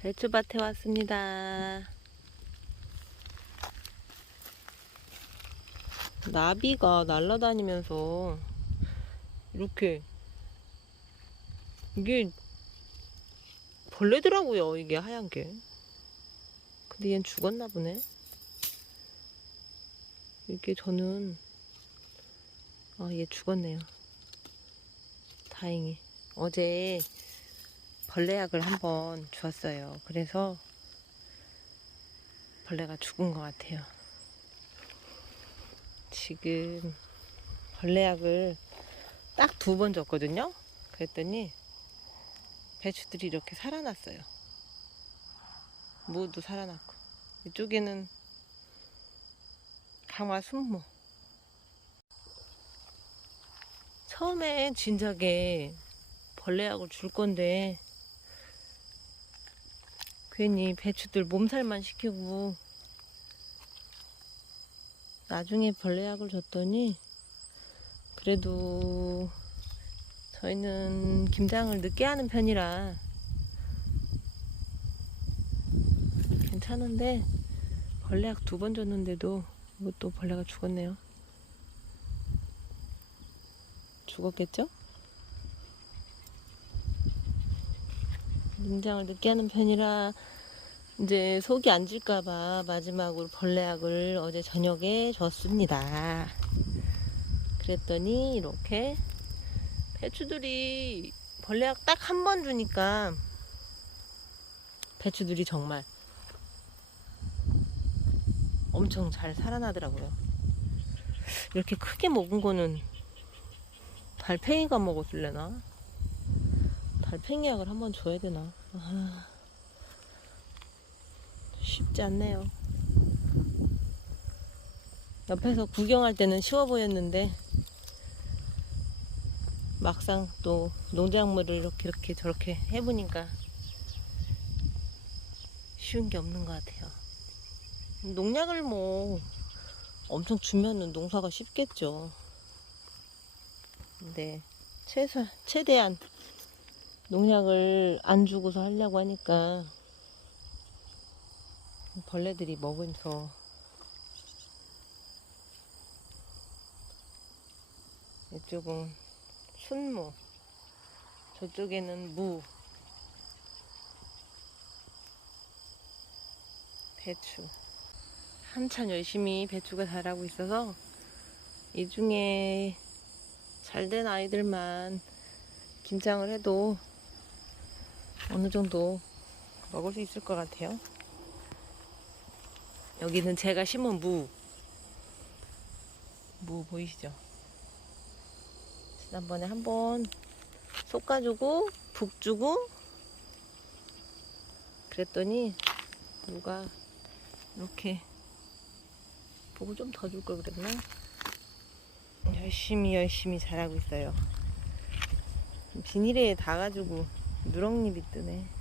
배추밭에 왔습니다. 나비가 날아다니면서 이렇게 이게 벌레더라고요. 이게 하얀 게. 근데 얜 죽었나 보네. 이게 저는 아, 얘 죽었네요. 다행히 어제 벌레약을 한번 주었어요. 그래서 벌레가 죽은 것 같아요. 지금 벌레약을 딱 두 번 줬거든요. 그랬더니 배추들이 이렇게 살아났어요. 무도 살아났고 이쪽에는 강화 순무. 처음에 진작에 벌레약을 줄 건데 괜히 배추들 몸살만 시키고 나중에 벌레약을 줬더니 그래도 저희는 김장을 늦게 하는 편이라 괜찮은데 벌레약 두 번 줬는데도 이것도 벌레가 죽었네요. 죽었겠죠? 김장을 늦게 하는 편이라 이제 속이 안 질까봐 마지막으로 벌레약을 어제 저녁에 줬습니다. 그랬더니 이렇게 배추들이 벌레약 딱 한 번 주니까 배추들이 정말 엄청 잘 살아나더라고요. 이렇게 크게 먹은 거는 달팽이가 먹었을래나? 달팽이 약을 한번 줘야 되나? 아, 쉽지 않네요. 옆에서 구경할 때는 쉬워 보였는데 막상 또 농작물을 이렇게 이렇게 저렇게 해보니까 쉬운 게 없는 것 같아요. 농약을 뭐 엄청 주면은 농사가 쉽겠죠. 근데 최소 최대한 농약을 안 주고서 하려고 하니까 벌레들이 먹으면서 이쪽은 순무 저쪽에는 무 배추. 한참 열심히 배추가 자라고 있어서 이 중에 잘 된 아이들만 김장을 해도 어느 정도 먹을 수 있을 것 같아요. 여기는 제가 심은 무. 무 보이시죠? 지난번에 한번 솎아주고 북 주고 그랬더니 무가 이렇게 보고 좀 더 줄 걸 그랬나? 열심히 열심히 자라고 있어요. 비닐에 닿아가지고 누렁잎이 뜨네.